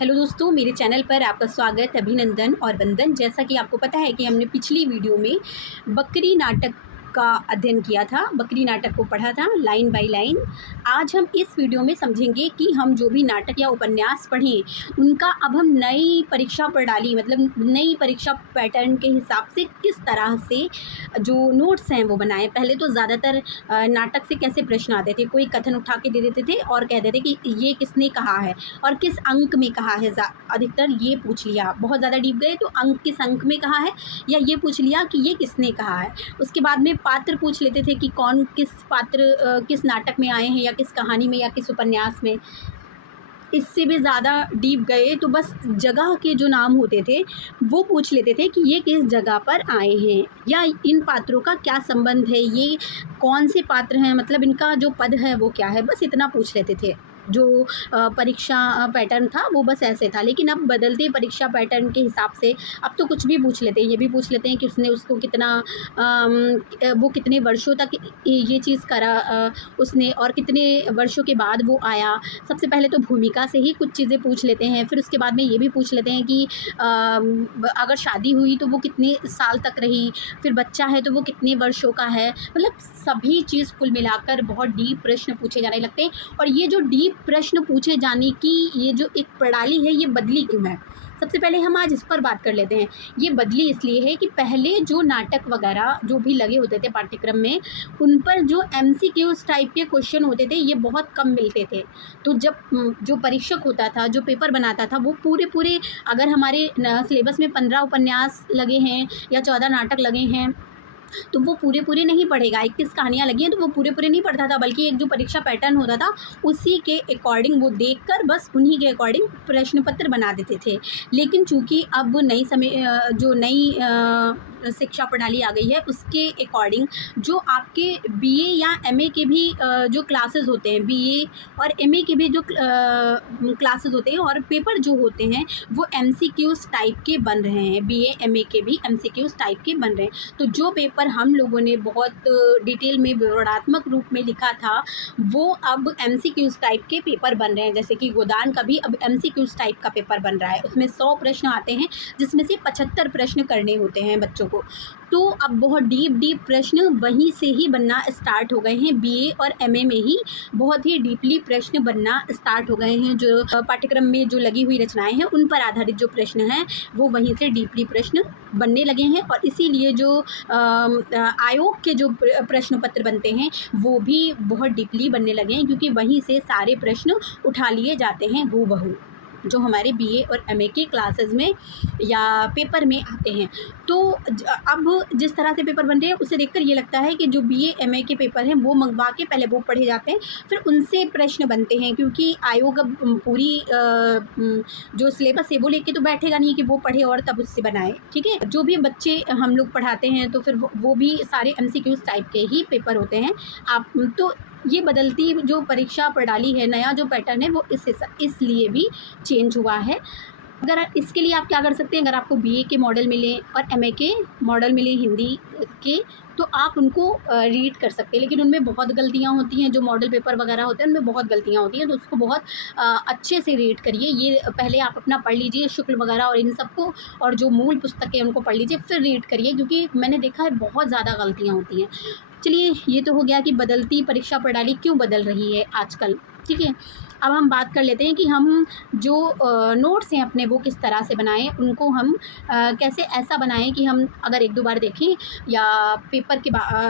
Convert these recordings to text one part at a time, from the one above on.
Hello दोस्तों, मेरे channel पर आपका स्वागत, अभिनंदन और वंदन। जैसा कि आपको पता है कि हमने पिछली वीडियो में बकरी नाटक का अध्ययन किया था, बकरी नाटक को पढ़ा था लाइन बाय लाइन। आज हम इस वीडियो में समझेंगे कि हम जो भी नाटक या उपन्यास पढ़ें उनका अब हम नई परीक्षा प्रणाली मतलब नई परीक्षा पैटर्न के हिसाब से किस तरह से जो नोट्स हैं वो बनाएं। पहले तो ज़्यादातर नाटक से कैसे प्रश्न आते थे, कोई कथन उठा के दे देते थे और कह देते कि ये किसने कहा है और किस अंक में कहा है। अधिकतर ये पूछ लिया, बहुत ज़्यादा डीप गए तो अंक किस अंक में कहा है, या ये पूछ लिया कि ये किसने कहा है। उसके बाद में पात्र पूछ लेते थे कि कौन किस पात्र किस नाटक में आए हैं या किस कहानी में या किस उपन्यास में। इससे भी ज़्यादा डीप गए तो बस जगह के जो नाम होते थे वो पूछ लेते थे कि ये किस जगह पर आए हैं या इन पात्रों का क्या संबंध है, ये कौन से पात्र हैं, मतलब इनका जो पद है वो क्या है। बस इतना पूछ लेते थे। जो परीक्षा पैटर्न था वो बस ऐसे था। लेकिन अब बदलते परीक्षा पैटर्न के हिसाब से अब तो कुछ भी पूछ लेते हैं। ये भी पूछ लेते हैं कि उसने उसको कितना वो कितने वर्षों तक ये चीज़ करा उसने, और कितने वर्षों के बाद वो आया। सबसे पहले तो भूमिका से ही कुछ चीज़ें पूछ लेते हैं, फिर उसके बाद में ये भी पूछ लेते हैं कि अगर शादी हुई तो वो कितने साल तक रही, फिर बच्चा है तो वो कितने वर्षों का है। मतलब सभी चीज़ कुल मिलाकर बहुत डीप प्रश्न पूछे जाने लगते हैं। और ये जो डीप प्रश्न पूछे जाने की ये जो एक प्रणाली है ये बदली क्यों है, सबसे पहले हम आज इस पर बात कर लेते हैं। ये बदली इसलिए है कि पहले जो नाटक वगैरह जो भी लगे होते थे पाठ्यक्रम में, उन पर जो एमसीक्यूज टाइप के क्वेश्चन होते थे ये बहुत कम मिलते थे। तो जब जो परीक्षक होता था, जो पेपर बनाता था, वो पूरे पूरे अगर हमारे सिलेबस में 15 उपन्यास लगे हैं या 14 नाटक लगे हैं तो वो पूरे पूरे नहीं पढ़ेगा। 21 कहानियाँ लगी हैं तो वो पूरे पूरे नहीं पढ़ता था, बल्कि एक जो परीक्षा पैटर्न होता था उसी के अकॉर्डिंग वो देखकर बस उन्हीं के अकॉर्डिंग प्रश्न पत्र बना देते थे। लेकिन चूँकि अब जो नई शिक्षा प्रणाली आ गई है उसके अकॉर्डिंग जो आपके बीए या एमए के भी जो क्लासेस होते हैं, बीए और एमए के भी जो क्लासेस होते हैं और पेपर जो होते हैं वो एमसीक्यूज टाइप के बन रहे हैं। बीए एमए के भी एमसीक्यूज टाइप के बन रहे हैं। तो जो पेपर हम लोगों ने बहुत डिटेल में विवरणात्मक रूप में लिखा था वो अब एमसीक्यूज टाइप के पेपर बन रहे हैं। जैसे कि गोदान का भी अब एमसीक्यूज टाइप का पेपर बन रहा है। उसमें 100 प्रश्न आते हैं जिसमें से 75 प्रश्न करने होते हैं बच्चों को। तो अब बहुत डीप प्रश्न वहीं से ही बनना स्टार्ट हो गए हैं। बीए और एमए में ही बहुत ही डीपली प्रश्न बनना स्टार्ट हो गए हैं। जो पाठ्यक्रम में जो लगी हुई रचनाएं हैं उन पर आधारित जो प्रश्न हैं वो वहीं से डीपली प्रश्न बनने लगे हैं। और इसीलिए जो आयोग के जो प्रश्न पत्र बनते हैं वो भी बहुत डीपली बनने लगे हैं, क्योंकि वहीं से सारे प्रश्न उठा लिए जाते हैं हूबहू जो हमारे बीए और एमए के क्लासेस में या पेपर में आते हैं। तो अब जिस तरह से पेपर बन रहे हैं उसे देखकर ये लगता है कि जो बीए एमए के पेपर हैं वो मंगवा के पहले वो पढ़े जाते हैं, फिर उनसे प्रश्न बनते हैं। क्योंकि आयोग अब पूरी जो सिलेबस है वो लेके तो बैठेगा नहीं कि वो पढ़े और तब उससे बनाए। ठीक है, जो भी बच्चे हम लोग पढ़ाते हैं तो फिर वो भी सारे एमसीक्यूज टाइप के ही पेपर होते हैं। आप तो ये बदलती जो परीक्षा प्रणाली है, नया जो पैटर्न है वो इसलिए भी चेंज हुआ है। अगर इसके लिए आप क्या कर सकते हैं, अगर आपको बीए के मॉडल मिले और एमए के मॉडल मिले हिंदी के तो आप उनको रीड कर सकते हैं। लेकिन उनमें बहुत गलतियां होती हैं, जो मॉडल पेपर वगैरह होते हैं उनमें बहुत गलतियां होती हैं, तो उसको बहुत अच्छे से रीड करिए। ये पहले आप अपना पढ़ लीजिए शुक्ल वगैरह और इन सबको, और जो मूल पुस्तकें उनको पढ़ लीजिए फिर रीड करिए, क्योंकि मैंने देखा है बहुत ज़्यादा गलतियाँ होती हैं। चलिए, ये तो हो गया कि बदलती परीक्षा प्रणाली क्यों बदल रही है आजकल। ठीक है, अब हम बात कर लेते हैं कि हम जो नोट्स हैं अपने वो किस तरह से बनाएं, उनको हम कैसे ऐसा बनाएं कि हम अगर एक दो बार देखें या पेपर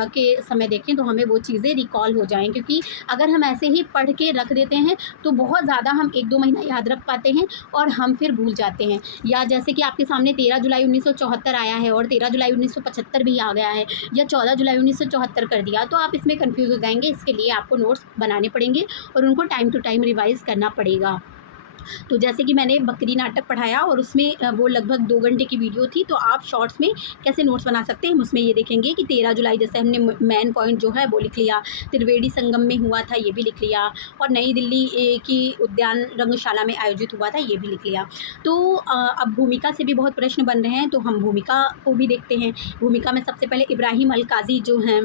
के समय देखें तो हमें वो चीज़ें रिकॉल हो जाएं। क्योंकि अगर हम ऐसे ही पढ़ के रख देते हैं तो बहुत ज़्यादा हम 1-2 महीना याद रख पाते हैं और हम फिर भूल जाते हैं। या जैसे कि आपके सामने 13 जुलाई 1974 आया है और 13 जुलाई 1975 भी आ गया है, या 14 जुलाई 1974 कर दिया, तो आप इसमें कन्फ्यूज़ हो जाएंगे। इसके लिए आपको नोट्स बनाने पड़ेंगे और उनको टाइम टू टाइम रिवाइज़ करना पड़ेगा। तो जैसे कि मैंने बकरी नाटक पढ़ाया और उसमें वो लगभग 2 घंटे की वीडियो थी, तो आप शॉर्ट्स में कैसे नोट्स बना सकते हैं हम उसमें ये देखेंगे कि 13 जुलाई जैसे हमने मेन पॉइंट जो है वो लिख लिया, त्रिवेणी संगम में हुआ था ये भी लिख लिया, और नई दिल्ली की उद्यान रंगशाला में आयोजित हुआ था ये भी लिख लिया। तो अब भूमिका से भी बहुत प्रश्न बन रहे हैं, तो हम भूमिका को भी देखते हैं। भूमिका में सबसे पहले इब्राहिम अल काज़ी जो हैं,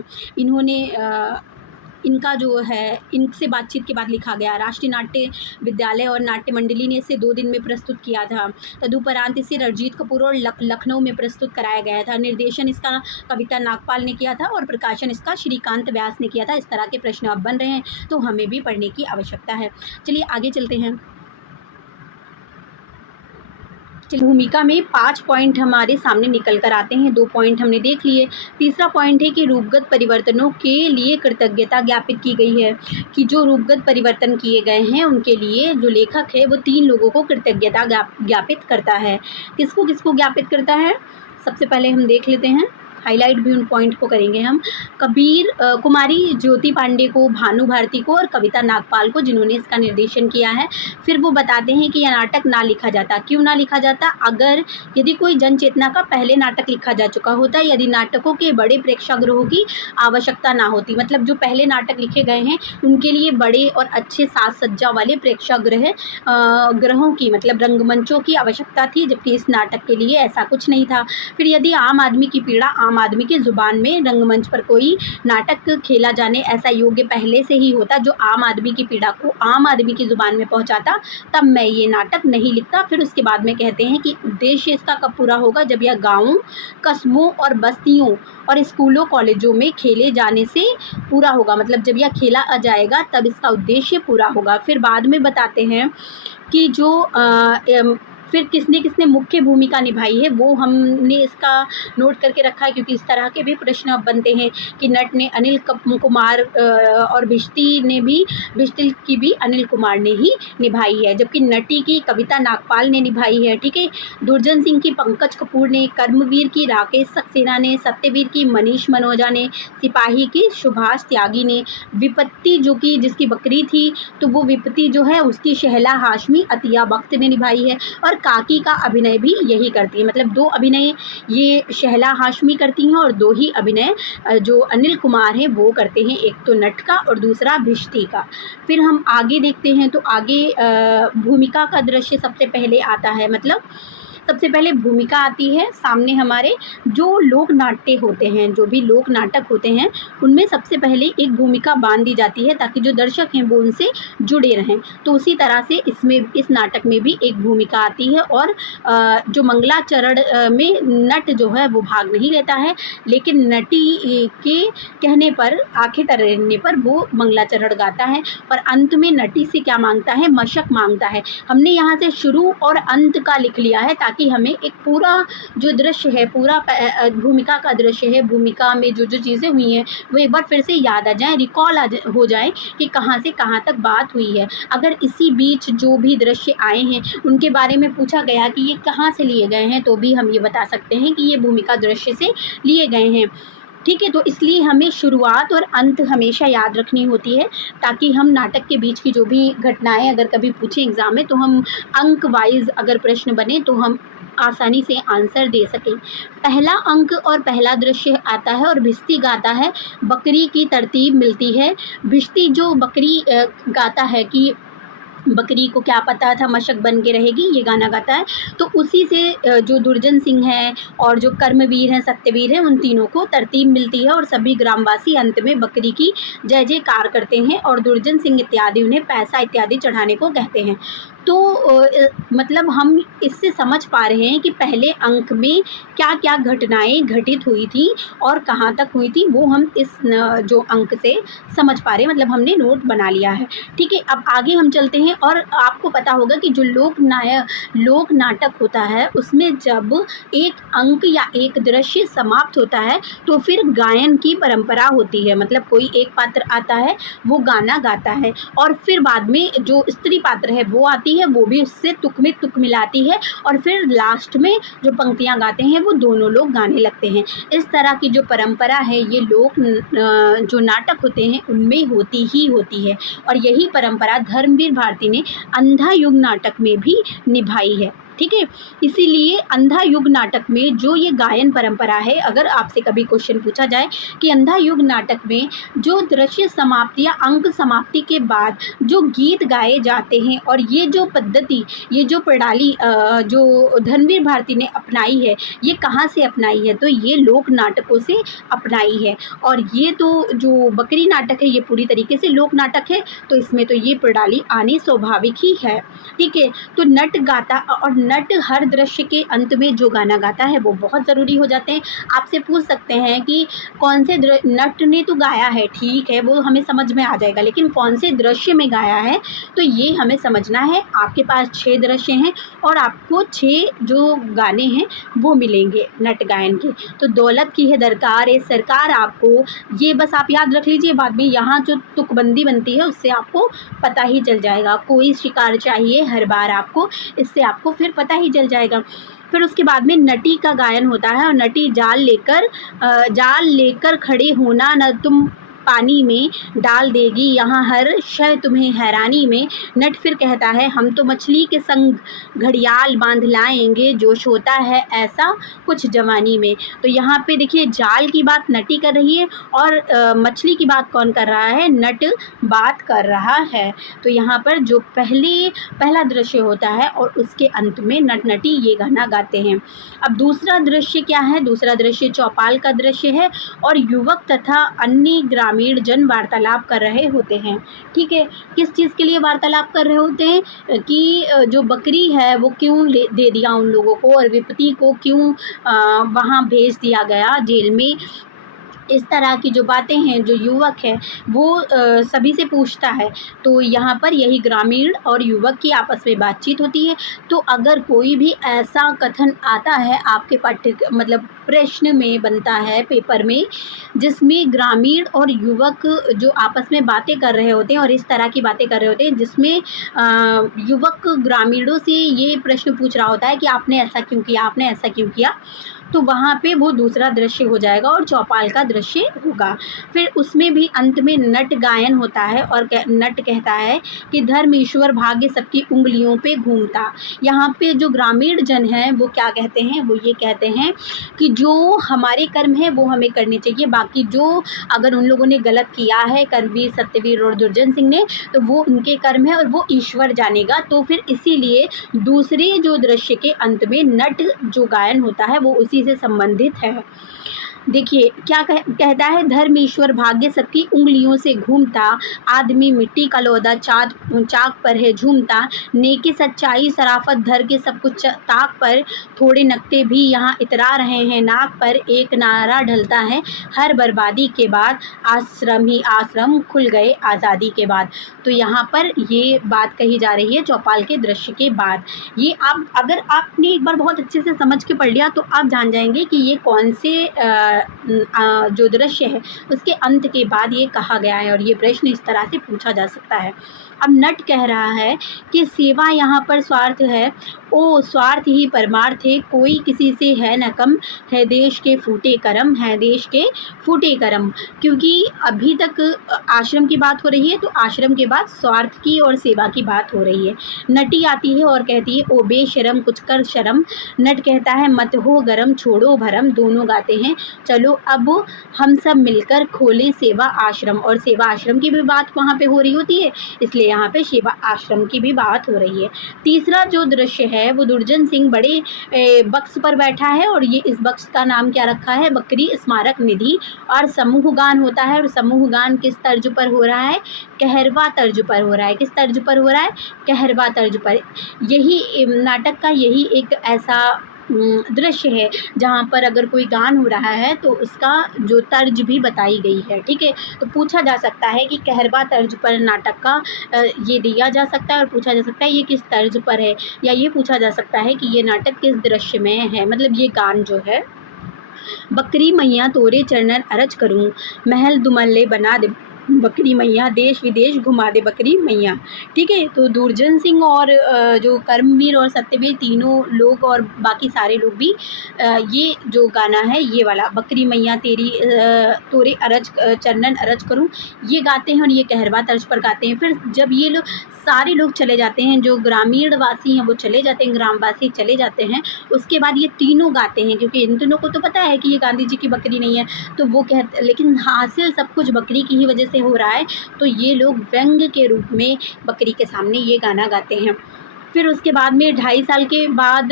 इनका जो है इनसे बातचीत के बाद लिखा गया। राष्ट्रीय नाट्य विद्यालय और नाट्य मंडली ने इसे 2 दिन में प्रस्तुत किया था। तदुपरांत इसे रणजीत कपूर और लखनऊ में प्रस्तुत कराया गया था। निर्देशन इसका कविता नागपाल ने किया था और प्रकाशन इसका श्रीकांत व्यास ने किया था। इस तरह के प्रश्न अब बन रहे हैं तो हमें भी पढ़ने की आवश्यकता है। चलिए आगे चलते हैं। भूमिका में 5 पॉइंट हमारे सामने निकल कर आते हैं। 2 पॉइंट हमने देख लिए। तीसरा पॉइंट है कि रूपगत परिवर्तनों के लिए कृतज्ञता ज्ञापित की गई है, कि जो रूपगत परिवर्तन किए गए हैं उनके लिए जो लेखक है वो 3 लोगों को कृतज्ञता ज्ञापित करता है। किसको किसको ज्ञापित करता है, सबसे पहले हम देख लेते हैं, हाईलाइट भी उन पॉइंट को करेंगे हम। कुमारी ज्योति पांडे को, भानु भारती को और कविता नागपाल को, जिन्होंने इसका निर्देशन किया है। फिर वो बताते हैं कि यह नाटक ना लिखा जाता। क्यों ना लिखा जाता? अगर यदि कोई जन चेतना का पहले नाटक लिखा जा चुका होता, यदि नाटकों के बड़े प्रेक्षागृहों की आवश्यकता ना होती, मतलब जो पहले नाटक लिखे गए हैं उनके लिए बड़े और अच्छे साज सज्जा वाले ग्रहों की, मतलब रंगमंचों की आवश्यकता थी, जबकि इस नाटक के लिए ऐसा कुछ नहीं था। फिर यदि आम आदमी की पीड़ा, आम आदमी की जुबान में रंगमंच पर कोई नाटक खेला जाने ऐसा योग्य पहले से ही होता, जो आम आदमी की पीड़ा को आम आदमी की जुबान में पहुंचाता, तब मैं ये नाटक नहीं लिखता। फिर उसके बाद में कहते हैं कि उद्देश्य इसका कब पूरा होगा, जब यह गाँवों, कस्बों और बस्तियों और स्कूलों कॉलेजों में खेले जाने से पूरा होगा, मतलब जब यह खेला आ जाएगा तब इसका उद्देश्य पूरा होगा। फिर बाद में बताते हैं कि फिर किसने किसने मुख्य भूमिका निभाई है, वो हमने इसका नोट करके रखा है, क्योंकि इस तरह के भी प्रश्न अब बनते हैं कि नट ने अनिल कुमार और भिश्तिल की भी अनिल कुमार ने ही निभाई है, जबकि नटी की कविता नागपाल ने निभाई है। ठीक है। दुर्जन सिंह की पंकज कपूर ने, कर्मवीर की राकेश सक्सेना ने, सत्यवीर की मनीष मनोजा ने, सिपाही की सुभाष त्यागी ने, विपत्ति जो कि जिसकी बकरी थी तो वो विपत्ति जो है उसकी शहला हाशमी अतिया बख्त ने निभाई है, और काकी का अभिनय भी यही करती है। मतलब 2 अभिनय ये शहला हाशमी करती हैं और 2 ही अभिनय जो अनिल कुमार हैं वो करते हैं, एक तो नट का और दूसरा भिश्ती का। फिर हम आगे देखते हैं तो आगे भूमिका का दृश्य सबसे पहले आता है, मतलब सबसे पहले भूमिका आती है सामने हमारे। जो लोक नाट्य होते हैं, जो भी लोक नाटक होते हैं, उनमें सबसे पहले एक भूमिका बांध दी जाती है ताकि जो दर्शक हैं वो उनसे जुड़े रहें। तो उसी तरह से इस नाटक में भी एक भूमिका आती है, और जो मंगलाचरण में नट जो है वो भाग नहीं लेता है, लेकिन नटी के कहने पर, आंखें तरने पर वो मंगलाचरण गाता है, और अंत में नटी से क्या मांगता है, मशक मांगता है। हमने यहाँ से शुरू और अंत का लिख लिया है ताकि हमें एक पूरा जो दृश्य है, पूरा भूमिका का दृश्य है, भूमिका में जो जो चीज़ें हुई हैं वो एक बार फिर से याद आ जाए, रिकॉल हो जाए कि कहाँ से कहाँ तक बात हुई है। अगर इसी बीच जो भी दृश्य आए हैं उनके बारे में पूछा गया कि ये कहाँ से लिए गए हैं, तो भी हम ये बता सकते हैं कि ये भूमिका दृश्य से लिए गए हैं। ठीक है। तो इसलिए हमें शुरुआत और अंत हमेशा याद रखनी होती है, ताकि हम नाटक के बीच की जो भी घटनाएं अगर कभी पूछे एग्ज़ाम में तो हम अंक वाइज अगर प्रश्न बने तो हम आसानी से आंसर दे सकें। पहला अंक और पहला दृश्य आता है और भिश्ती गाता है, बकरी की तरतीब मिलती है। भिश्ती जो बकरी गाता है कि बकरी को क्या पता था मशक बन के रहेगी, ये गाना गाता है। तो उसी से जो दुर्जन सिंह है और जो कर्मवीर हैं, सत्यवीर हैं, उन तीनों को तरतीब मिलती है और सभी ग्रामवासी अंत में बकरी की जय जयकार करते हैं और दुर्जन सिंह इत्यादि उन्हें पैसा इत्यादि चढ़ाने को कहते हैं। तो मतलब हम इससे समझ पा रहे हैं कि पहले अंक में क्या क्या घटनाएं घटित हुई थी और कहाँ तक हुई थी, वो हम इस जो अंक से समझ पा रहे हैं, मतलब हमने नोट बना लिया है। ठीक है। अब आगे हम चलते हैं, और आपको पता होगा कि जो लोक नाटक होता है उसमें जब एक अंक या एक दृश्य समाप्त होता है तो फिर गायन की परंपरा होती है, मतलब कोई एक पात्र आता है वो गाना गाता है और फिर बाद में जो स्त्री पात्र है वो आती है, वो भी उससे तुक में तुक मिलाती है और फिर लास्ट में जो पंक्तियां गाते हैं वो दोनों लोग गाने लगते हैं। इस तरह की जो परंपरा है ये लोक जो नाटक होते हैं उनमें होती ही होती है, और यही परंपरा धर्मवीर भारती ने अंधा युग नाटक में भी निभाई है। ठीक है। इसीलिए अंधा युग नाटक में जो ये गायन परंपरा है, अगर आपसे कभी क्वेश्चन पूछा जाए कि अंधा युग नाटक में जो दृश्य समाप्ति या अंक समाप्ति के बाद जो गीत गाए जाते हैं और ये जो पद्धति, ये जो प्रणाली जो धर्मवीर भारती ने अपनाई है, ये कहाँ से अपनाई है? तो ये लोक नाटकों से अपनाई है। और ये तो जो बकरी नाटक है ये पूरी तरीके से लोक नाटक है, तो इसमें तो ये प्रणाली आनी स्वाभाविक ही है। ठीक है। तो नट गाता, और नट हर दृश्य के अंत में जो गाना गाता है वो बहुत ज़रूरी हो जाते हैं। आपसे पूछ सकते हैं कि कौन से नट ने तो गाया है, ठीक है, वो हमें समझ में आ जाएगा, लेकिन कौन से दृश्य में गाया है तो ये हमें समझना है। आपके पास 6 दृश्य हैं और आपको 6 जो गाने हैं वो मिलेंगे नट गायन के। तो दौलत की है दरकार है सरकार, आपको ये बस आप याद रख लीजिए। बाद में यहाँ जो तुकबंदी बनती है उससे आपको पता ही चल जाएगा। कोई शिकार चाहिए हर बार आपको, इससे आपको फिर पता ही चल जाएगा। फिर उसके बाद में नटी का गायन होता है, और नटी जाल लेकर खड़े होना, न तुम पानी में डाल देगी यहाँ हर शय तुम्हें हैरानी में। नट फिर कहता है हम तो मछली के संग घड़ियाल बांध लाएंगे, जोश होता है ऐसा कुछ जवानी में। तो यहाँ पे देखिए जाल की बात नटी कर रही है और मछली की बात कौन कर रहा है? नट बात कर रहा है। तो यहाँ पर जो पहला दृश्य होता है और उसके अंत में नट नटी ये गाना गाते हैं। अब दूसरा दृश्य क्या है? दूसरा दृश्य चौपाल का दृश्य है और युवक तथा अन्य ग्रामीण जन वार्तालाप कर रहे होते हैं। ठीक है। किस चीज़ के लिए वार्तालाप कर रहे होते हैं? कि जो बकरी है वो क्यों दे दिया उन लोगों को, और विपत्ति को क्यों वहाँ भेज दिया गया जेल में। इस तरह की जो बातें हैं जो युवक है वो सभी से पूछता है। तो यहाँ पर यही ग्रामीण और युवक की आपस में बातचीत होती है। तो अगर कोई भी ऐसा कथन आता है आपके मतलब प्रश्न में बनता है पेपर में, जिसमें ग्रामीण और युवक जो आपस में बातें कर रहे होते हैं और इस तरह की बातें कर रहे होते हैं, जिसमें युवक ग्रामीणों से ये प्रश्न पूछ रहा होता है कि आपने ऐसा क्यों किया, आपने ऐसा क्यों किया, तो वहाँ पे वो दूसरा दृश्य हो जाएगा और चौपाल का दृश्य होगा। फिर उसमें भी अंत में नट गायन होता है और नट कहता है कि धर्म ईश्वर भाग्य सबकी उंगलियों पे घूमता। यहाँ पे जो ग्रामीण जन हैं वो क्या कहते हैं? वो ये कहते हैं कि जो हमारे कर्म है वो हमें करने चाहिए, बाकी जो अगर उन लोगों ने गलत किया है, कर्मवीर सत्यवीर और दुर्जन सिंह ने, तो वो उनके कर्म है और वो ईश्वर जानेगा। तो फिर इसीलिए दूसरे जो दृश्य के अंत में नट जो गायन होता है वो उसी से संबंधित है। देखिए क्या कहता है? धर्म ईश्वर भाग्य सबकी उंगलियों से घूमता, आदमी मिट्टी का लौदा चाक पर है झूमता, नेकी सच्चाई सराफत धर के सब कुछ ताक पर, थोड़े नक्ते भी यहाँ इतरा रहे हैं नाक पर, एक नारा ढलता है हर बर्बादी के बाद, आश्रम ही आश्रम खुल गए आज़ादी के बाद। तो यहाँ पर ये बात कही जा रही है चौपाल के दृश्य के बाद। ये आप अगर आपने एक बार बहुत अच्छे से समझ के पढ़ लिया तो आप जान जाएंगे कि ये कौन से जो दृश्य है उसके अंत के बाद ये कहा गया है, और ये प्रश्न इस तरह से पूछा जा सकता है। अब नट कह रहा है कि सेवा यहाँ पर स्वार्थ है, ओ स्वार्थ ही परमार्थ है, कोई किसी से है न कम, है देश के फूटे करम, है देश के फूटे करम। क्योंकि अभी तक आश्रम की बात हो रही है, तो आश्रम के बाद स्वार्थ की और सेवा की बात हो रही है। नटी आती है और कहती है ओ बेशरम कुछ कर शर्म, नट कहता है मत हो गरम छोड़ो भरम। दोनों गाते हैं चलो अब हम सब मिलकर खोलें सेवा आश्रम, और सेवा आश्रम की भी बात वहाँ पे हो रही होती है, इसलिए यहाँ पे सेवा आश्रम की भी बात हो रही है। तीसरा जो दृश्य है वो दुर्जन सिंह बड़े बक्स पर बैठा है, और ये इस बक्स का नाम क्या रखा है? बकरी स्मारक निधि। और समूह गान होता है, और समूह गान किस तर्ज पर हो रहा है? कहरवा तर्ज पर हो रहा है। किस तर्ज पर हो रहा है? कहरवा तर्ज पर। यही नाटक का यही एक ऐसा दृश्य है जहाँ पर अगर कोई गान हो रहा है तो उसका जो तर्ज भी बताई गई है। ठीक है। तो पूछा जा सकता है कि कहरवा तर्ज पर नाटक का ये दिया जा सकता है, और पूछा जा सकता है ये किस तर्ज पर है, या ये पूछा जा सकता है कि ये नाटक किस दृश्य में है, मतलब ये गान जो है। बकरी मैया तोरे चरणन अरज करूँ, महल दुमल्ले बना दे बकरी मैया, देश विदेश घुमा दे बकरी मैया। ठीक है, तो दुर्जन सिंह और जो कर्मवीर और सत्यवीर तीनों लोग और बाकी सारे लोग भी ये जो गाना है ये वाला बकरी मैया तेरी तोरे अरज चरणन अरज करूं, ये गाते हैं और ये कहरवा तर्ज पर गाते हैं। फिर जब ये लोग सारे लोग चले जाते हैं, जो ग्रामीण वासी हैं वो चले जाते हैं, ग्रामवासी चले जाते हैं, उसके बाद ये तीनों गाते हैं, क्योंकि इन तीनों को तो पता है कि ये गांधी जी की बकरी नहीं है, तो वो कहते, लेकिन हासिल सब कुछ बकरी की ही वजह से हो रहा है, तो ये लोग व्यंग के रूप में बकरी के सामने ये गाना गाते हैं। फिर उसके बाद में 2.5 साल के बाद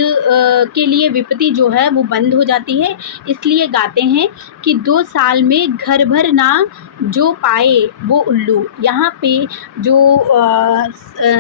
के लिए विपत्ति जो है वो बंद हो जाती है, इसलिए गाते हैं कि 2 साल में घर भर ना जो पाए वो उल्लू। यहाँ पे जो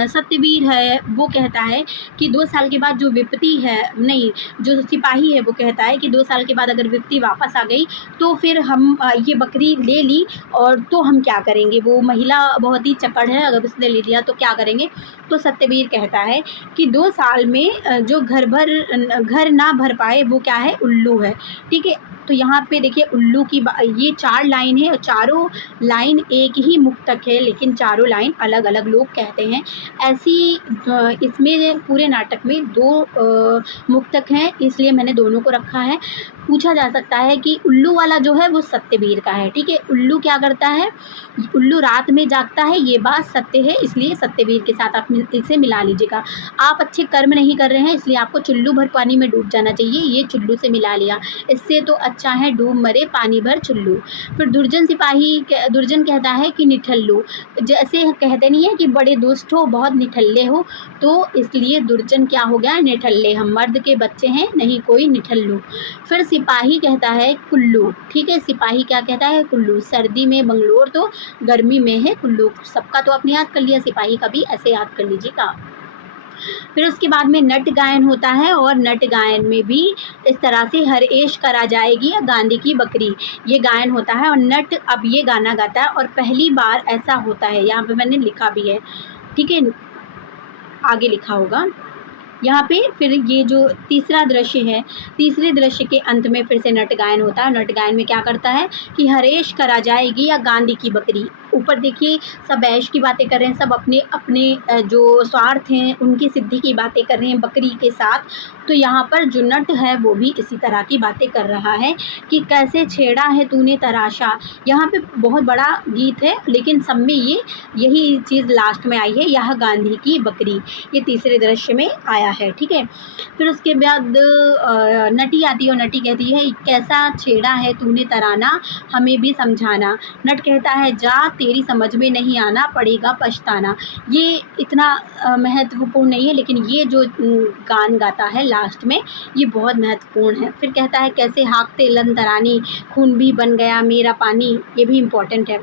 सत्यवीर है वो कहता है कि 2 साल के बाद जो विपत्ति है, नहीं, जो सिपाही है वो कहता है कि 2 साल के बाद अगर विपत्ति वापस आ गई तो फिर हम ये बकरी ले ली और तो हम क्या करेंगे, वो महिला बहुत ही चक्कड़ है, अगर उसने ले लिया तो क्या करेंगे। तो सत्यवीर कहता है कि 2 साल में जो घर ना भर पाए वो क्या है, उल्लू है। ठीक है, तो यहाँ पे देखिए उल्लू की ये 4 लाइन है और चारों लाइन एक ही मुक्तक है, लेकिन चारों लाइन अलग अलग लोग कहते हैं। ऐसी इसमें पूरे नाटक में 2 मुक्तक हैं, इसलिए मैंने दोनों को रखा है। पूछा जा सकता है कि उल्लू वाला जो है वो सत्यवीर का है। ठीक है, उल्लू क्या करता है, उल्लू रात में जागता है, ये बात सत्य है, इसलिए सत्यवीर के साथ आप इसे मिला लीजिएगा। आप अच्छे कर्म नहीं कर रहे हैं, इसलिए आपको चुल्लू भर पानी में डूब जाना चाहिए, ये चुल्लू से मिला लिया, इससे तो अच्छा है डूब मरे पानी भर चुल्लू। फिर दुर्जन कहता है कि निठल्लू, जैसे कहते नहीं है कि बड़े दुष्ट हो, बहुत निठल्ले हो, तो इसलिए दुर्जन क्या हो गया, निठल्ले, हम मर्द के बच्चे हैं, नहीं कोई निठल्लू। फिर सिपाही कहता है कुल्लू। ठीक है, सिपाही क्या कहता है, कुल्लू, सर्दी में बंगलोर तो गर्मी में है कुल्लू। सबका तो आपने याद कर लिया, सिपाही का भी ऐसे याद कर लीजिएगा। फिर उसके बाद में नट गायन होता है, और नट गायन में भी इस तरह से हर ऐश करा जाएगी या गांधी की बकरी, ये गायन होता है, और नट अब ये गाना गाता है, और पहली बार ऐसा होता है, यहाँ पे मैंने लिखा भी है, ठीक है, आगे लिखा होगा यहाँ पे। फिर ये जो तीसरा दृश्य है, तीसरे दृश्य के अंत में फिर से नट गायन होता है। नट गायन में क्या करता है कि हरेश करा जाएगी या गांधी की बकरी। ऊपर देखिए सब ऐश की बातें कर रहे हैं, सब अपने अपने जो स्वार्थ हैं उनकी सिद्धि की बातें कर रहे हैं बकरी के साथ। तो यहाँ पर जो नट है वो भी इसी तरह की बातें कर रहा है कि कैसे छेड़ा है तूने तराशा। यहाँ पे बहुत बड़ा गीत है, लेकिन सब में यही चीज़ लास्ट में आई है, यह गांधी की बकरी, ये तीसरे दृश्य में आया है। ठीक है, फिर उसके बाद नटी आती है और नटी कहती है कैसा छेड़ा है तूने तराना, हमें भी समझाना। नट कहता है जा तेरी समझ में नहीं आना, पड़ेगा पछताना। ये इतना महत्वपूर्ण नहीं है, लेकिन ये जो गान गाता है लास्ट में ये बहुत महत्वपूर्ण है। फिर कहता है कैसे हाँकते लन तरानी, खून भी बन गया मेरा पानी, ये भी इम्पोर्टेंट है।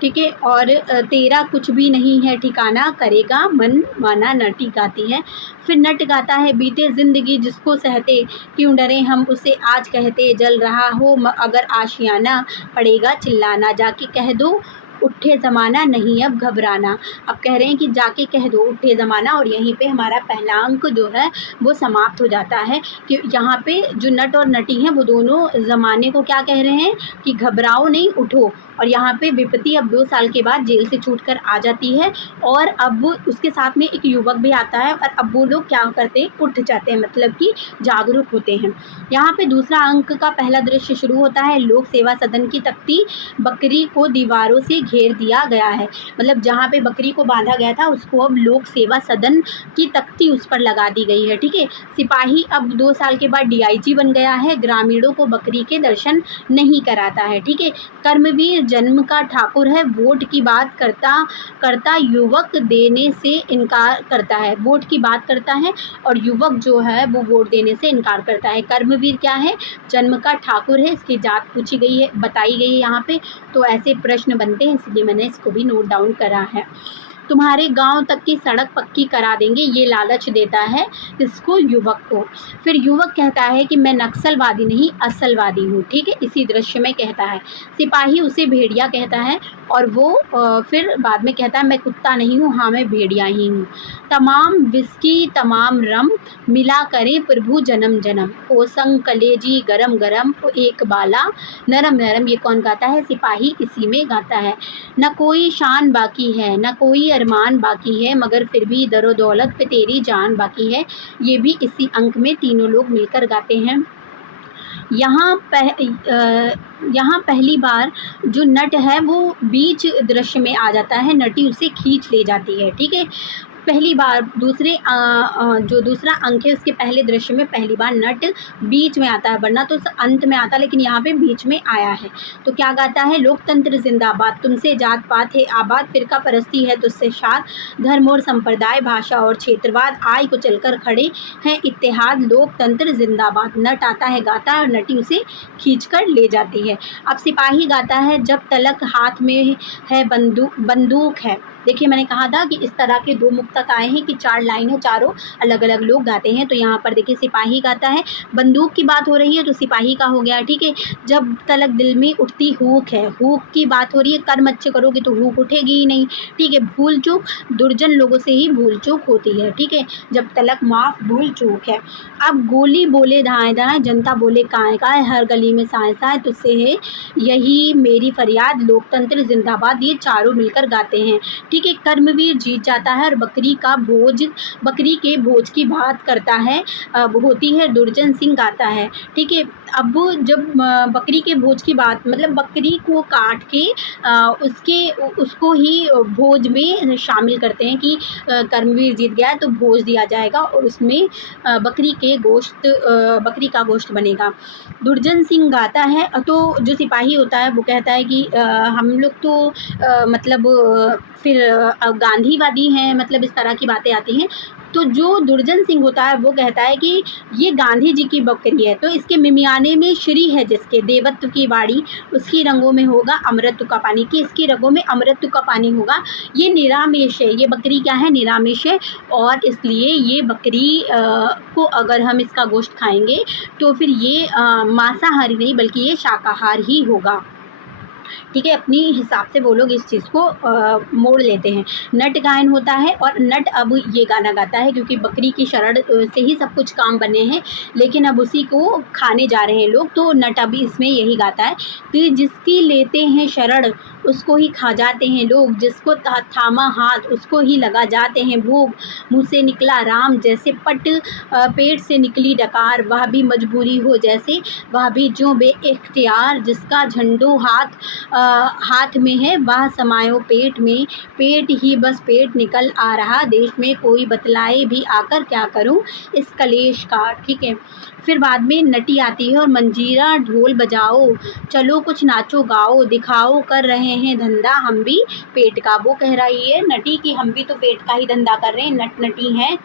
ठीक है, और तेरा कुछ भी नहीं है ठिकाना, करेगा मन माना, नटी गाती है। फिर नट गाता है बीते ज़िंदगी जिसको सहते, क्यों डरे हम उसे आज कहते, जल रहा हो अगर आशियाना, पड़ेगा चिल्लाना, जाके कह दो उठे ज़माना, नहीं अब घबराना। अब कह रहे हैं कि जाके कह दो उठे ज़माना, और यहीं पे हमारा पहला अंक जो है वो समाप्त हो जाता है कि यहाँ पे जो नट और नटी हैं वो दोनों ज़माने को क्या कह रहे हैं कि घबराओ नहीं, उठो। और यहाँ पे विपत्ति अब 2 साल के बाद जेल से छूटकर आ जाती है, और अब उसके साथ में एक युवक भी आता है, और अब वो लोग क्या करते हैं, उठ जाते हैं, मतलब कि जागरूक होते हैं। यहाँ पे दूसरा अंक का पहला दृश्य शुरू होता है, लोक सेवा सदन की तख्ती, बकरी को दीवारों से घेर दिया गया है। मतलब जहाँ पे बकरी को बांधा गया था उसको अब लोक सेवा सदन की तख्ती उस पर लगा दी गई है। ठीक है, सिपाही अब 2 साल के बाद DIG बन गया है, ग्रामीणों को बकरी के दर्शन नहीं कराता है। ठीक है, कर्मवीर जन्म का ठाकुर है, वोट की बात करता युवक देने से इनकार करता है। वोट की बात करता है और युवक जो है वो वोट देने से इनकार करता है। कर्मवीर क्या है, जन्म का ठाकुर है, इसकी जात पूछी गई है, बताई गई है यहाँ पे, तो ऐसे प्रश्न बनते हैं, इसलिए मैंने इसको भी नोट डाउन करा है। तुम्हारे गांव तक की सड़क पक्की करा देंगे, ये लालच देता है इसको, युवक को। फिर युवक कहता है कि मैं नक्सलवादी नहीं असलवादी हूँ, ठीक है, इसी दृश्य में कहता है। सिपाही उसे भेड़िया कहता है और वो फिर बाद में कहता है मैं कुत्ता नहीं हूँ, हाँ मैं भेड़िया ही हूँ। तमाम विस्की तमाम रम मिला करें प्रभु जन्म जन्म, ओ संग कलेजी गरम गरम, ओ एक बाला नरम नरम। ये कौन गाता है? सिपाही इसी में गाता है। न कोई शान बाकी है, न कोई अरमान बाकी है, मगर फिर भी दरो दौलत पे तेरी जान बाकी है। ये भी इसी अंक में तीनों लोग मिलकर गाते हैं। यहाँ पहली बार जो नट है वो बीच दृश्य में आ जाता है, नटी उसे खींच ले जाती है, ठीक है। पहली बार जो दूसरा अंक है उसके पहले दृश्य में पहली बार नट बीच में आता है, वरना तो अंत में आता, लेकिन यहाँ पे बीच में आया है। तो क्या गाता है? लोकतंत्र जिंदाबाद, तुमसे जात पात है आबाद, फिरका परस्ती है तुझसे शाद, धर्म और संप्रदाय भाषा और क्षेत्रवाद आय को चलकर खड़े हैं इत्तेहाद, लोकतंत्र जिंदाबाद। नट आता है गाता है और नटी उसे खींच कर ले जाती है। अब सिपाही गाता है जब तलक हाथ में है बंदूक है। देखिए मैंने कहा था कि इस तरह के दो मुक्तक आए हैं कि 4 लाइन है, चारों अलग अलग लोग गाते हैं। तो यहाँ पर देखिए सिपाही गाता है, बंदूक की बात हो रही है तो सिपाही का हो गया, ठीक है। जब तलक दिल में उठती हुक है, हुक की बात हो रही है, कर्म अच्छे करोगे तो हुक उठेगी ही नहीं, ठीक है। भूल चूक दुर्जन लोगों से ही भूल चूक होती है, ठीक है। जब तलक माफ भूल चूक है। अब गोली बोले दाएं दाएं, जनता बोले काएं काएं, हर गली में साएं साएं तुझसे है यही मेरी फरियाद, लोकतंत्र जिंदाबाद। ये चारों मिलकर गाते हैं, ठीक है। कर्मवीर जीत जाता है और बकरी के भोज की बात करता है, होती है, दुर्जन सिंह गाता है, ठीक है। अब जब बकरी के भोज की बात, मतलब बकरी को काट के उसको ही भोज में शामिल करते हैं कि कर्मवीर जीत गया है तो भोज दिया जाएगा और उसमें बकरी का गोश्त बनेगा। दुर्जन सिंह गाता है, तो जो सिपाही होता है वो कहता है कि हम लोग तो फिर गांधीवादी हैं, मतलब इस तरह की बातें आती हैं। तो जो दुर्जन सिंह होता है वो कहता है कि ये गांधी जी की बकरी है, तो इसके मिमियाने में श्री है जिसके, देवत्व की बाड़ी उसकी रंगों में होगा अमृत का पानी, कि इसकी रंगों में अमृत का पानी होगा। ये निरामेश है, ये बकरी क्या है? निरामेश है, और इसलिए ये बकरी को अगर हम इसका गोश्त खाएंगे तो फिर ये मांसाहारी नहीं बल्कि ये शाकाहार ही होगा, ठीक है। अपनी हिसाब से वो लोग इस चीज़ को मोड़ लेते हैं। नट गायन होता है और नट अब ये गाना गाता है क्योंकि बकरी की शरण से ही सब कुछ काम बने हैं, लेकिन अब उसी को खाने जा रहे हैं लोग, तो नट अभी इसमें यही गाता है कि जिसकी लेते हैं शरण उसको ही खा जाते हैं लोग, जिसको थामा हाथ उसको ही लगा जाते हैं भूख, मुँह से निकला राम जैसे पट, पेट से निकली डकार, वह भी मजबूरी हो जैसे, वह भी जो बेइख्तियार, जिसका झंडो हाथ में है वह समायो पेट में, पेट ही बस पेट निकल आ रहा देश में, कोई बतलाए भी आकर क्या करूं इस कलेश का, ठीक है। फिर बाद में नटी आती है और मंजीरा ढोल बजाओ, चलो कुछ नाचो गाओ, दिखाओ कर रहे हैं धंधा हम भी पेट का। वो कह रही है नटी कि हम भी तो पेट का ही धंधा कर रहे हैं, नटी हैं।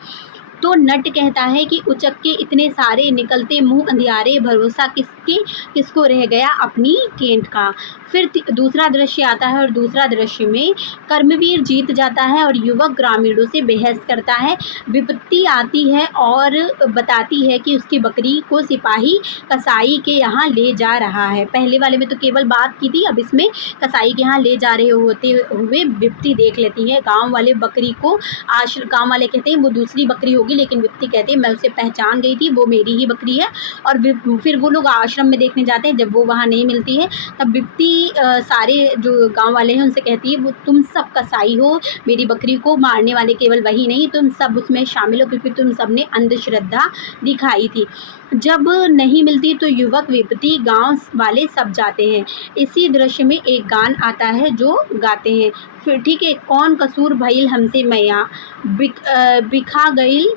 तो नट कहता है कि उचक के इतने सारे निकलते मुंह अंधियारे, भरोसा किसको रह गया अपनी टेंट का। फिर दूसरा दृश्य आता है और दूसरा दृश्य में कर्मवीर जीत जाता है और युवक ग्रामीणों से बहस करता है। विपत्ति आती है और बताती है कि उसकी बकरी को सिपाही कसाई के यहाँ ले जा रहा है। पहले वाले में तो केवल बात की थी, अब इसमें कसाई के यहाँ ले जा रहे होते हुए विपत्ति देख लेती है। गाँव वाले बकरी को गाँव वाले कहते हैं वो दूसरी बकरी होगी, लेकिन विपत्ति कहते हैं मैं उसे पहचान गई थी, वो मेरी ही बकरी है। और फिर वो लोग आश्रम में देखने जाते हैं, जब वो वहाँ नहीं मिलती है तब विपत्ति सारे जो गांव वाले हैं उनसे कहती है वो तुम सब कसाई हो, मेरी बकरी को मारने वाले केवल वही नहीं तुम सब उसमें शामिल हो, क्योंकि तुम सब ने अंधश्रद्धा दिखाई थी। जब नहीं मिलती तो युवक विपत्ति गांव वाले सब जाते हैं। इसी दृश्य में एक गान आता है जो गाते हैं फिर, ठीक है। कौन कसूर भइल हमसे मैया, बिखा गईल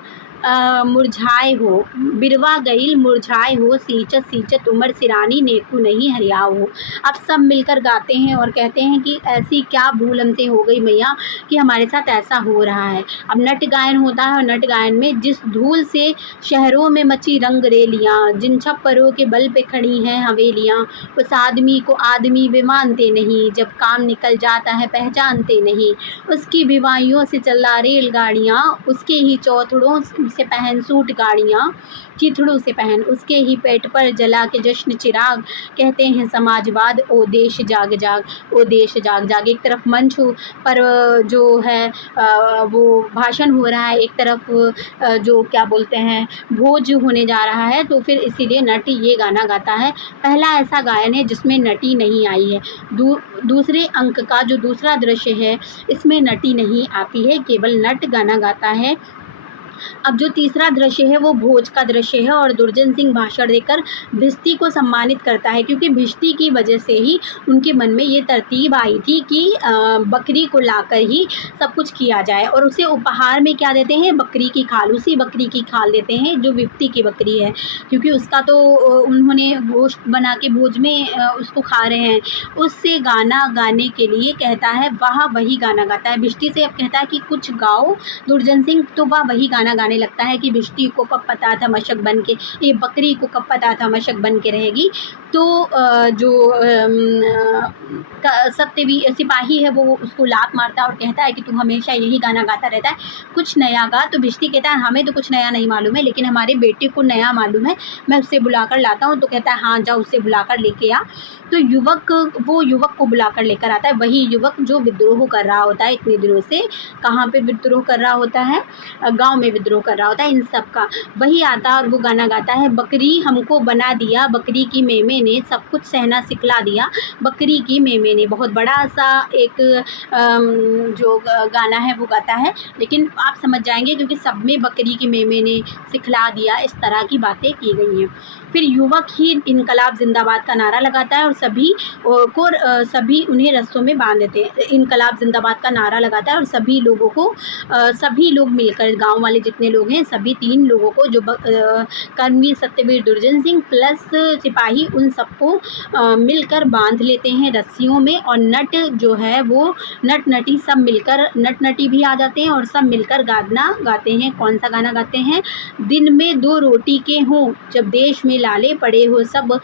मुरझाए हो, बिरवा गईल मुरझाए हो, सींचत सींचत उमर सिरानी नेकू नहीं हरियाव हो। अब सब मिलकर गाते हैं और कहते हैं कि ऐसी क्या भूल हमसे हो गई मैया कि हमारे साथ ऐसा हो रहा है। अब नट गायन होता है और नट गायन में जिस धूल से शहरों में मची रंग रेलियाँ, जिन छप्परों के बल पे खड़ी हैं हवेलियाँ, उस आदमी को आदमी वे मानते नहीं, जब काम निकल जाता है पहचानते नहीं। उसकी भिवाइयों से चला रेलगाड़ियाँ, उसके ही चौथड़ों से पहन सूट गाड़ियाँ, चिथड़ों से पहन उसके ही पेट पर जला के जश्न चिराग, कहते हैं समाजवाद ओ देश जाग जाग, ओ देश जाग जाग। एक तरफ मंच पर जो है वो भाषण हो रहा है, एक तरफ जो क्या बोलते हैं भोज होने जा रहा है, तो फिर इसीलिए नट ये गाना गाता है। पहला ऐसा गायन है जिसमें नटी नहीं आई है। दूसरे अंक का जो दूसरा दृश्य है इसमें नटी नहीं आती है, केवल नट गाना गाता है। अब जो तीसरा दृश्य है वो भोज का दृश्य है और दुर्जन सिंह भाषण देकर भिष्टी को सम्मानित करता है, क्योंकि भिष्टी की वजह से ही उनके मन में ये तरतीब आई थी कि बकरी को लाकर ही सब कुछ किया जाए, और उसे उपहार में क्या देते हैं, बकरी की खाल, उसी बकरी की खाल देते हैं जो विप्ती की बकरी है, क्योंकि उसका तो उन्होंने गोश्त बना के भोज में उसको खा रहे हैं। उससे गाना गाने के लिए कहता है, वह वही गाना गाता है। भिष्टी से अब कहता है कि कुछ गाओ दुर्जन सिंह, तो वह वही गाना गाने लगता है कि भिष्टी को कब पता था मशक बन के, ये बकरी को कब पता था मशक बन के रहेगी। तो जो सत्यवीर सिपाही है वो उसको लात मारता है और कहता है कि तू हमेशा यही गाना गाता रहता है, कुछ नया गा। तो भिष्टी कहता है हमें तो कुछ नया नहीं मालूम है, लेकिन हमारे बेटे को नया मालूम है, मैं उससे बुलाकर लाता हूँ। तो कहता है हाँ जाओ, उससे बुलाकर लेके आ। तो वो युवक को बुलाकर लेकर आता है, वही युवक जो विद्रोह कर रहा होता है इतने दिनों से। कहाँ पे विद्रोह कर रहा होता है, गांव में विद्रोह कर रहा होता है इन सब का। वही आता है और वो गाना गाता है, बकरी हमको बना दिया, बकरी की मेमे ने सब कुछ सहना सिखला दिया, बकरी की मेमे ने। बहुत बड़ा सा एक जो गाना है वो गाता है, लेकिन आप समझ जाएंगे क्योंकि सब में बकरी की मेमे ने सिखला दिया, इस तरह की बातें की गई हैं। फिर युवक ही इनकलाब जिंदाबाद का नारा लगाता है और सभी उन्हें रस्सों में बांध देते हैं। इनकलाब जिंदाबाद का नारा लगाता है और सभी लोगों को सभी लोग मिलकर, गांव वाले जितने लोग हैं सभी 3 लोगों को, जो कर्मवीर सत्यवीर दुर्जन सिंह प्लस सिपाही, उन सबको मिलकर बांध लेते हैं रस्सियों में। और नट जो है वो नट नटी सब मिलकर, नट नटी भी आ जाते हैं और सब मिलकर गाना गाते हैं। कौन सा गाना गाते हैं, दिन में 2 रोटी के हों, जब देश में लाले पड़े हो सब,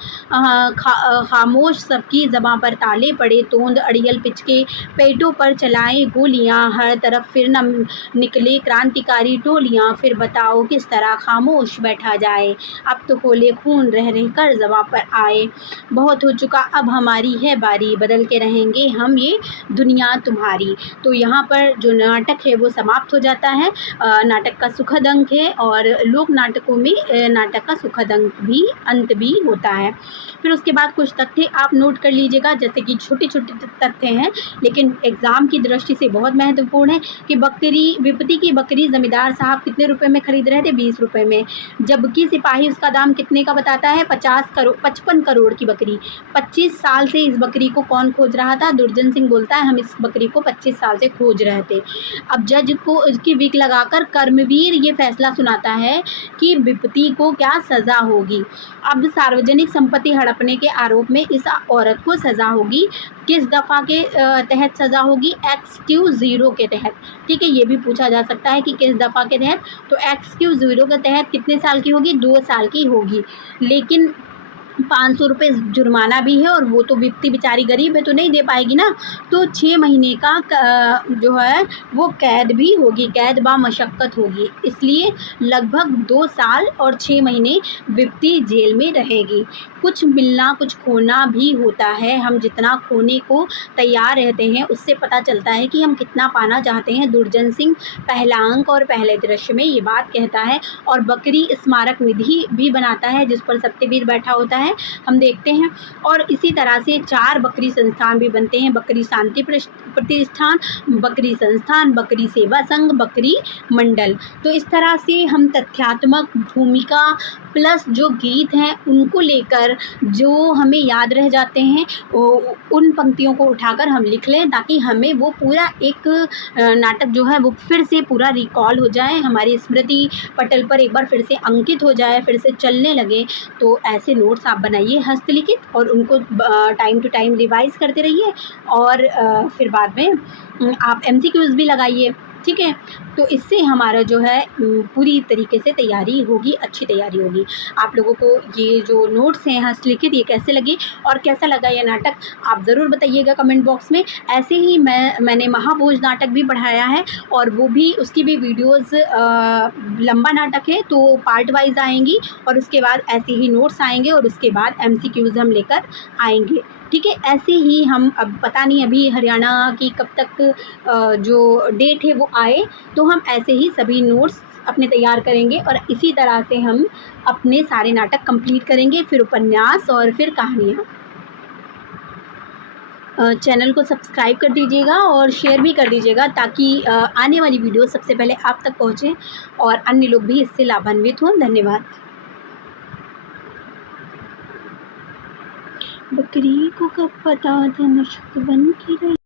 खामोश सबकी ज़बां पर ताले पड़े, तोंद अड़ियल पिचके पेटों पर चलाएं गोलियां, हर तरफ फिर न निकले क्रांतिकारी टोलियां, फिर बताओ किस तरह खामोश बैठा जाए, अब तो खोले खून रह रह कर ज़बां पर आए, बहुत हो चुका अब हमारी है बारी, बदल के रहेंगे हम ये दुनिया तुम्हारी। तो यहाँ पर जो नाटक है वो समाप्त हो जाता है। नाटक का सुखद अंक है और लोक नाटकों में नाटक का सुखद अंत भी होता है। फिर उसके बाद कुछ तथ्य आप नोट कर लीजिएगा, जैसे कि छोटे छोटे तथ्य हैं लेकिन एग्ज़ाम की दृष्टि से बहुत महत्वपूर्ण है कि विपत्ति की बकरी जमींदार साहब कितने रुपए में खरीद रहे थे, 20 रुपए में, जबकि सिपाही उसका दाम कितने का बताता है, 55 करोड़ की बकरी। 25 साल से इस बकरी को कौन खोज रहा था, दुर्जन सिंह बोलता है हम इस बकरी को 25 साल से खोज रहे थे। अब जज को उसकी विक लगाकर कर्मवीर ये फैसला सुनाता है कि विपत्ति को क्या सज़ा होगी। अब सार्वजनिक संपत्ति हड़पने के आरोप में इस औरत को सज़ा होगी, किस दफ़ा के तहत सज़ा होगी, XQ0 के तहत। ठीक है, ये भी पूछा जा सकता है कि किस दफ़ा के तहत, तो XQ0 के तहत कितने साल की होगी, 2 साल की होगी। लेकिन 500 रुपये जुर्माना भी है और वो तो विपत्ति बेचारी गरीब है तो नहीं दे पाएगी ना, तो 6 महीने का जो है वो कैद भी होगी, कैद बा मशक्क़त होगी, इसलिए लगभग 2 साल और 6 महीने विपत्ति जेल में रहेगी। कुछ मिलना कुछ खोना भी होता है, हम जितना खोने को तैयार रहते हैं उससे पता चलता है कि हम कितना पाना चाहते हैं। दुर्जन सिंह पहला अंक और पहले दृश्य में ये बात कहता है और बकरी स्मारक निधि भी बनाता है जिस पर सत्यवीर बैठा होता है। है, हम देखते हैं। और इसी तरह से 4 बकरी संस्थान भी बनते हैं, बकरी शांति प्रतिष्ठान, बकरी संस्थान, बकरी सेवा संघ, बकरी मंडल। तो इस तरह से हम तथ्यात्मक भूमिका प्लस जो गीत हैं उनको लेकर जो हमें याद रह जाते हैं उन पंक्तियों को उठाकर हम लिख लें, ताकि हमें वो पूरा एक नाटक जो है वो फिर से पूरा रिकॉल हो जाए, हमारी स्मृति पटल पर एक बार फिर से अंकित हो जाए, फिर से चलने लगे। तो ऐसे नोट्स आप बनाइए हस्तलिखित और उनको टाइम टू टाइम रिवाइज करते रहिए, और फिर बाद में आप MCQs भी लगाइए, ठीक है। तो इससे हमारा जो है पूरी तरीके से तैयारी होगी, अच्छी तैयारी होगी। आप लोगों को ये जो नोट्स हैं हस्तलिखित ये कैसे लगे और कैसा लगा ये नाटक, आप ज़रूर बताइएगा कमेंट बॉक्स में। ऐसे ही मैंने महाभोज नाटक भी पढ़ाया है, और वो भी उसकी भी वीडियोज़ लंबा नाटक है तो पार्ट वाइज आएंगी, और उसके बाद ऐसे ही नोट्स आएंगे, और उसके बाद MCQs हम लेकर आएंगे, ठीक है। ऐसे ही हम, अब पता नहीं अभी हरियाणा की कब तक जो डेट है वो आए, तो हम ऐसे ही सभी नोट्स अपने तैयार करेंगे, और इसी तरह से हम अपने सारे नाटक कंप्लीट करेंगे, फिर उपन्यास और फिर कहानियाँ। चैनल को सब्सक्राइब कर दीजिएगा और शेयर भी कर दीजिएगा, ताकि आने वाली वीडियो सबसे पहले आप तक पहुँचे और अन्य लोग भी इससे लाभान्वित हों। धन्यवाद। बकरी को कब पता था मुश्क बन की रही।